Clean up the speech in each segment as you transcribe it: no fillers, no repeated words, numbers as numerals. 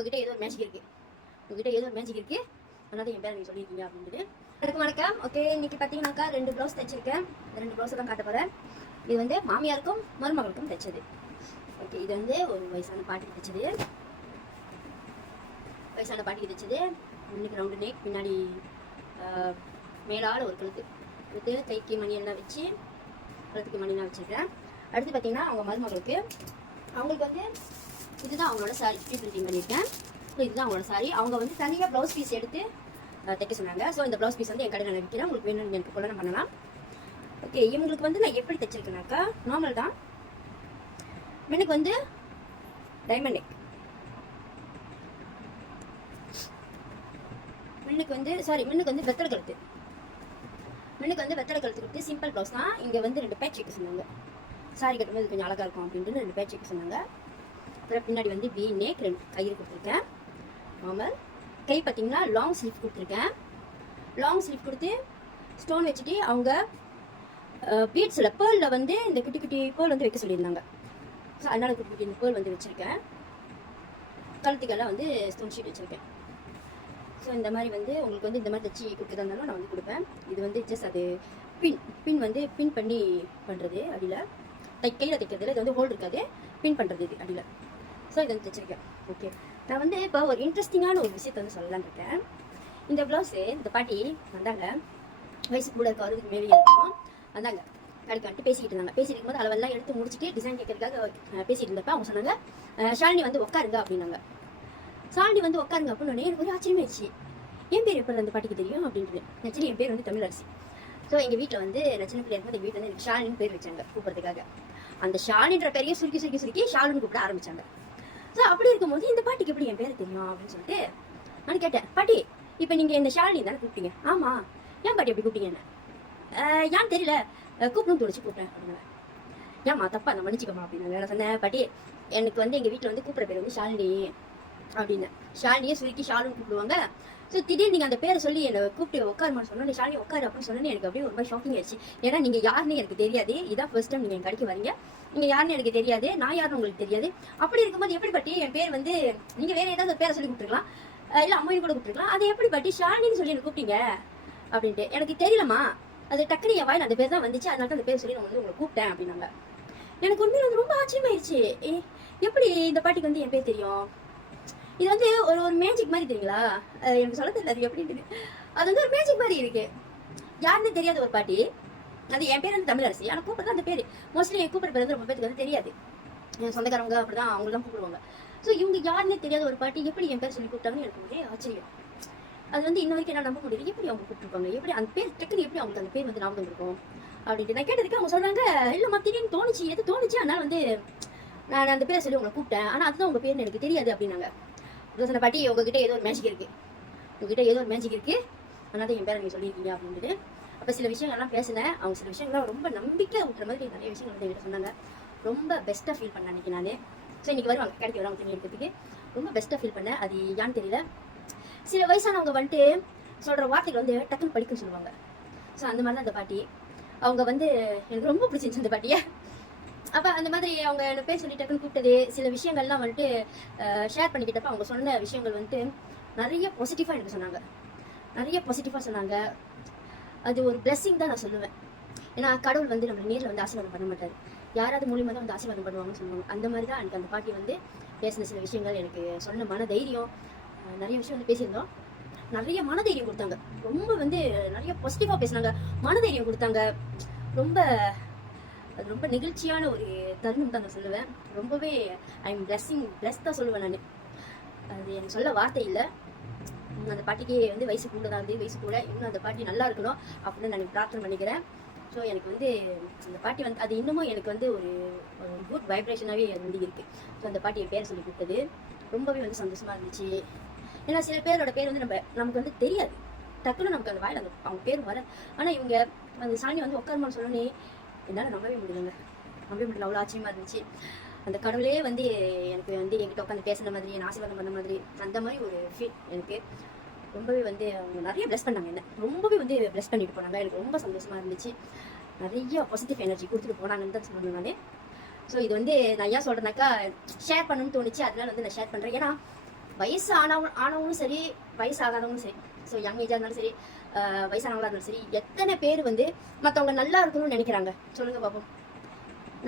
உங்ககிட்ட ஏதோ ஒரு மேஜிக் இருக்கு, உங்ககிட்ட ஏதோ ஒரு மேஜிக் இருக்கு, அதனால என் பேரை நீங்க சொல்லியிருக்கீங்க அப்படின்ட்டு. வணக்கம். ஓகே, இன்னைக்கு பார்த்தீங்கன்னாக்கா 2 ப்ளவுஸ் தைச்சிருக்கேன். இந்த 2 ப்ளவுஸை தான் காட்ட போகிறேன். இது வந்து மாமியாருக்கும் மருமகளுக்கும் தைச்சது. ஓகே, இது வந்து ஒரு வயசான பாட்டிக்கு தைச்சது. இன்னைக்கு ரவுண்டு நெக், பின்னாடி மேலால் ஒரு கழுத்து கைக்கு மணி எல்லாம் வச்சு கழுத்துக்கு மணிலாம் வச்சுருக்கேன். அடுத்து பார்த்தீங்கன்னா அவங்க மருமகளுக்கு, அவங்களுக்கு வந்து இதுதான் அவங்களோட சாரி பிரிண்டிங் பண்ணியிருக்கேன். ஸோ இதுதான் அவங்களோட சாரி. அவங்க வந்து தனியாக ப்ளவுஸ் பீஸ் எடுத்து தைக்க சொன்னாங்க. ஸோ இந்த ப்ளவுஸ் பீஸ் வந்து என் கடையில் நான் விற்கிறேன். உங்களுக்கு வேணும்னு எனக்கு கொள்ளணும் பண்ணலாம். ஓகே, இவங்களுக்கு வந்து நான் எப்படி தைச்சிருக்கேனாக்கா நார்மல் தான். மின்னுக்கு வந்து டைமண்ட் நெக், மின்னுக்கு வந்து வெத்தலை கழுத்து, கொடுத்து சிம்பிள் ப்ளவுஸ் தான். இங்கே வந்து 2 பேட்ச் வைக்க சொன்னாங்க. சாரி கட்டும்போது கொஞ்சம் அழகாக இருக்கும் அப்படின்ட்டு 2 பேட்ச் வைக்க சொன்னாங்க. அப்புறம் பின்னாடி வந்து வி நெக் 2 கயிறு கொடுத்துருக்கேன். நார்மல் கை பார்த்தீங்கன்னா லாங் ஸ்லீவ் கொடுத்துருக்கேன். லாங் ஸ்லீவ் கொடுத்து ஸ்டோன் வச்சுட்டு அவங்க பீட்ஸில் பேர்லில் வந்து இந்த குட்டி குட்டி பேர்ல் வந்து வைக்க சொல்லியிருந்தாங்க. ஸோ அதனால் குட்டி குட்டி இந்த பேர்ல் வந்து வச்சுருக்கேன். கழுத்துக்கெல்லாம் வந்து ஸ்டோன் ஷீட் வச்சுருக்கேன். ஸோ இந்த மாதிரி வந்து உங்களுக்கு வந்து இந்த மாதிரி தைச்சி கொடுக்குறதா இருந்தாலும் நான் வந்து கொடுப்பேன். இது வந்து ஜஸ்ட் அது பின் வந்து பின் பண்ணி பண்ணுறது அடியில், கையில் தைக்கிறதுல இது வந்து ஹோல்டு இருக்காது, பின் பண்ணுறது இது அடியில். ஸோ இதை வந்து தைச்சிருக்கேன். ஓகே, நான் வந்து இப்போ ஒரு இன்ட்ரெஸ்டிங்கான ஒரு விஷயத்தை வந்து சொல்லலான்னு இருக்கேன். இந்த ப்ளவுஸு இந்த பாட்டி வந்தாங்க, வயசு கூட இருக்க 60க்கு மேலே இருக்கும். வந்தாங்க கடைக்கு வந்துட்டு பேசிக்கிட்டு இருந்தாங்க. பேசிட்டு இருக்கும்போது அளவெல்லாம் எடுத்து முடிச்சுட்டு டிசைன் கேட்கறதுக்காக பேசிட்டு இருந்தப்ப அவங்க சொன்னாங்க, ஷாலினி வந்து உட்காருங்க அப்படின்னாங்க. ஷாலினி வந்து உட்காருங்க அப்படின்னு எனக்கு ஒரு ஆச்சரியமே ஆயிடுச்சு. என் பேர் எப்போ அந்த பாட்டிக்கு தெரியும் அப்படின்ட்டு. ஆக்சுவலி என் பேர் வந்து தமிழரசி. ஸோ எங்கள் வீட்டில் வந்து சின்ன பிள்ளையா இருக்கும்போது எங்கள் வீட்டில் வந்து எனக்கு ஷாலினின்னு பேர் வச்சாங்க கூப்பிட்றதுக்காக. அந்த ஷாலின்ற பேரையே சுருக்கி ஷாலுன்னு கூப்பிட ஆரம்பிச்சாங்க. ஸோ அப்படி இருக்கும்போது இந்த பாட்டிக்கு எப்படி என் பேர் தெரியும் அப்படின்னு சொல்லிட்டு நான் கேட்டேன், பாட்டி இப்போ நீங்கள் இந்த ஷாலினி தானே கூப்பிட்டீங்க? ஆமாம். ஏன் பாட்டி எப்படி கூப்பிட்டீங்க? என்ன ஏன்னு தெரியல, கூப்பிடணும்னு தோணுச்சு கூப்பிட்டேன் அப்படின்னாங்க. ஏம்மா தப்பா நான் மன்னிச்சிக்கம்மா அப்படின்னாங்க. நான் சொன்னேன், பாட்டி எனக்கு வந்து எங்கள் வீட்டில் வந்து கூப்பிட்ற பேர் வந்து ஷாலினி அப்படின்னு. ஷாலினியே சுருக்கி ஷாலுன்னு கூப்பிடுவாங்க. ஸோ திடீர்னு நீங்கள் அந்த பேரை சொல்லி என்னை கூப்பிட்டு உட்காருமான்னு சொன்னோன்னே, ஷாலினி உட்காரு அப்படின்னு சொன்னோன்னே எனக்கு அப்படியே ஒரு மாதிரி ஷாக்கிங் ஆயிடுச்சு. ஏன்னா நீங்கள் யாருன்னு எனக்கு தெரியாது, இதான் ஃபர்ஸ்ட் டைம் நீங்கள் என் கடைக்கு வரீங்க, நீங்கள் யாருன்னு எனக்கு தெரியாது, நான் யாருன்னு உங்களுக்கு தெரியாது. அப்படி இருக்கும்போது எப்படி பாட்டி என் பேர் வந்து நீங்கள் வேறு ஏதாவது ஒரு பேரை சொல்லி கூப்பிட்டுருக்கலாம், இல்லை அம்மையும் கூட கூப்பிட்டுருக்கலாம், அதை எப்படி பாட்டி ஷாலினின்னு சொல்லி எனக்கு கூப்பிட்டீங்க அப்படின்ட்டு. எனக்கு தெரியலம்மா, அது டக்குனு என் வாயில் அந்த பேர் தான் வந்துச்சு, அதனால தான் அந்த பேர் சொல்லி நான் வந்து உங்களை கூப்பிட்டேன் அப்படின்னாங்க. எனக்கு உண்மையில வந்து ரொம்ப ஆச்சரியமாயிருச்சு. எப்படி இந்த பாட்டிக்கு வந்து என் பேர் தெரியும்? இது வந்து ஒரு மேஜிக் மாதிரி தெரியுங்களா? எனக்கு சொல்ல தெரியல அது எப்படின்னு. அது வந்து ஒரு மேஜிக் மாதிரி இருக்கு. யாருன்னு தெரியாத ஒரு பாட்டி, அது என் பேர் வந்து தமிழரசி, ஆனால் கூப்பிட்றது அந்த பேர் மோஸ்ட்லி கூப்பிட்ற பேர் வந்து ரொம்ப பேருக்கு வந்து தெரியாது. என் சொந்தக்காரவங்க அப்படிதான் அவங்க தான் கூப்பிடுவாங்க. ஸோ இவங்க யாருன்னே தெரியாத ஒரு பாட்டி எப்படி என் பேர் சொல்லி கூப்பிட்டாங்கன்னு எனக்கு ஒரே ஆச்சரியம். அது வந்து இன்ன வரைக்கும் என்ன நம்ப முடியல, எப்படி அவங்க கூப்பிட்டுருப்பாங்க, எப்படி அந்த பேர் டக்குன்னு எப்படி அவங்களுக்கு அந்த பேர் வந்து ஞாபகம் இருக்கும் அப்படின்ட்டு நான் கேட்டதுக்கு அவங்க சொல்றாங்க, இல்லைம்மா திடீர்னு தோணுச்சு அதனால வந்து நான் அந்த பேரை சொல்லி உங்களை கூப்பிட்டேன், ஆனால் அதுதான் உங்க பேர்னு எனக்கு தெரியாது அப்படின்னாங்க. சொன்ன பாட்டி உங்ககிட்ட ஏதோ ஒரு மேஜிக் இருக்கு, அதனால என் பேரை நீங்க சொல்லியிருக்கீங்க அப்படின்ட்டு. அப்போ சில விஷயங்கள்லாம் பேசினேன். அவங்க சில விஷயங்கள்லாம் ரொம்ப நம்பிக்கை ஊட்டுற மாதிரி நிறைய விஷயங்கள் வந்து என்கிட்ட சொன்னாங்க. ரொம்ப பெஸ்ட்டாக ஃபீல் பண்ணேன் அன்றைக்கி நான். ஸோ இன்றைக்கி வருவாங்க கடைக்கு வருவாங்க துணி எடுக்கிறதுக்கு. ரொம்ப பெஸ்ட்டாக ஃபீல் பண்ணேன். அது ஏன்னு தெரியல, சில வயசானவங்க வந்துட்டு சொல்கிற வார்த்தைகள் வந்து டக்குன்னு படிக்குன்னு சொல்லுவாங்க. ஸோ அந்த மாதிரி தான் அந்த பாட்டி. அவங்க வந்து எனக்கு ரொம்ப பிடிச்சிருந்துச்சு அந்த பாட்டியை. அப்போ அந்த மாதிரி அவங்க என்ன பேர் சொல்லி டக்குன்னு கூப்பிட்டது, சில விஷயங்கள்லாம் வந்துட்டு ஷேர் பண்ணிக்கிட்டப்ப அவங்க சொன்ன விஷயங்கள் வந்துட்டு நிறைய பாசிட்டிவாக எனக்கு சொன்னாங்க. அது ஒரு பிளெஸிங் தான் நான் சொல்லுவேன். ஏன்னா கடவுள் வந்து நம்ம நேரில் வந்து ஆசீர்வாதம் பண்ண மாட்டார், யாராவது மூலியமாக தான் வந்து ஆசீர்வாதம் பண்ணுவாங்கன்னு சொல்லுவாங்க. அந்த மாதிரி தான் எனக்கு அந்த பாட்டி வந்து பேசின சில விஷயங்கள், எனக்கு சொன்ன மன தைரியம், நிறைய விஷயம் வந்து பேசியிருந்தோம். நிறைய மன தைரியம் கொடுத்தாங்க. ரொம்ப வந்து நிறைய பாசிட்டிவாக பேசினாங்க, மன தைரியம் கொடுத்தாங்க. அது ரொம்ப நெகிழ்ச்சியான ஒரு தருணம் தான் நான் சொல்லுவேன். ரொம்பவே பிளஸ் தான் சொல்லுவேன் நான். அது எனக்கு சொல்ல வார்த்தை இல்லை. அந்த பாட்டிக்கு வந்து வயசு கூட இன்னும் அந்த பாட்டி நல்லா இருக்கணும் அப்படின்னு நான் பிரார்த்தனை பண்ணிக்கிறேன். ஸோ எனக்கு வந்து அந்த பாட்டி வந்து அது இன்னமும் எனக்கு வந்து ஒரு குட் வைப்ரேஷனாகவே அது வந்து இருக்குது. ஸோ அந்த பாட்டியை பேர் சொல்லி கொடுத்தது ரொம்பவே வந்து சந்தோஷமாக இருந்துச்சு. ஏன்னா சில பேரோட பேர் வந்து நமக்கு வந்து தெரியாது, டக்குன்னு நமக்கு அந்த வாயில் அவங்க பேர் வர. ஆனால் இவங்க அந்த சாணி வந்து உட்காருமான்னு சொன்னோன்னே என்னால் நம்பவே முடியல, அவ்வளோ ஆச்சரியமாக இருந்துச்சு. அந்த கடவுளே வந்து எனக்கு வந்து என்கிட்ட உட்காந்து பேசுன மாதிரி, என் ஆசீர்வாதம் பண்ண மாதிரி, அந்த மாதிரி ஒரு ஃபீல் எனக்கு. ரொம்பவே வந்து அவங்க நிறைய பிளஸ் பண்ணாங்க, என்ன ரொம்பவே வந்து பிளஸ் பண்ணிட்டு போனாங்க. எனக்கு ரொம்ப சந்தோஷமாக இருந்துச்சு. நிறைய பாசிட்டிவ் எனர்ஜி கொடுத்துட்டு போனாங்கன்னு தான் சொல்லணும் நான். ஸோ இது வந்து நான் ஏன் சொல்கிறேன்னாக்கா ஷேர் பண்ணணும்னு தோணுச்சு, அதனால வந்து நான் ஷேர் பண்ணுறேன். ஏன்னா வயசு ஆனவங்களும் சரி, வயசு ஆகாதவங்களும் சரி, ஸோ யங் ஏஜாக இருந்தாலும் சரி, வயசானவங்களா இருந்தாலும் சரி, எத்தனை பேர் வந்து மற்றவங்க நல்லா இருக்கணும்னு நினைக்கிறாங்க சொல்லுங்க பாப்போம்.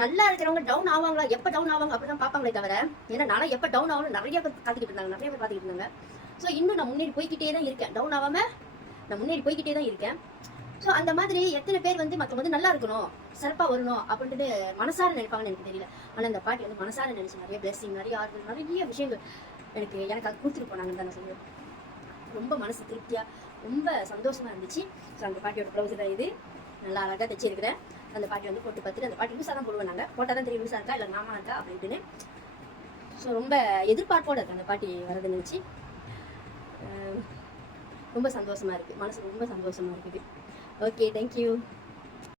நல்லா இருக்கிறவங்க டவுன் ஆவாங்களா, எப்போ டவுன் ஆவாங்க அப்படிதான் பார்ப்பாங்களே தவிர, ஏன்னா நான் எப்போ டவுன் ஆகணும் நிறைய பேர் காத்துக்கிட்டு இருந்தாங்க, நிறைய பேர் பார்த்துக்கிட்டு இருந்தாங்க. ஸோ இன்னும் நான் முன்னேறி போய்கிட்டே தான் இருக்கேன், டவுன் ஆகாம நான் முன்னேறி போய்கிட்டே தான் இருக்கேன். ஸோ அந்த மாதிரி எத்தனை பேர் வந்து மற்றவங்க வந்து நல்லா இருக்கணும், சிறப்பாக வரணும் அப்படின்ட்டு மனசார நினைப்பாங்கன்னு எனக்கு தெரியல. ஆனால் இந்த பாட்டி வந்து மனசார நினைச்சு நிறைய பிளெஸிங், நிறைய ஆறுதல், நிறைய விஷயங்கள் எனக்கு அது கொடுத்துட்டு போனாங்கன்னு தான் நான் சொல்லுவேன். ரொம்ப மனசு திருப்தியாக ரொம்ப சந்தோஷமா இருந்துச்சு. ஸோ அந்த பாட்டியோட ப்ளவுஸ் தான் இது, நல்லா அழகாக தைச்சிருக்கிறேன். அந்த பாட்டி வந்து போட்டு பார்த்துட்டு, அந்த பாட்டி லூஸாக தான் போடுவேன், நாங்கள் போட்டால் தான் தெரியும் லூஸாக இருக்கா இல்லை நாமா இருக்கா அப்படின்ட்டுன்னு. ஸோ ரொம்ப எதிர்பார்ப்போடு இருக்கு அந்த பாட்டி வரதுன்னு நினச்சி. ரொம்ப சந்தோஷமா இருக்குது, மனசு ரொம்ப சந்தோஷமா இருக்குது. Okay, thank you.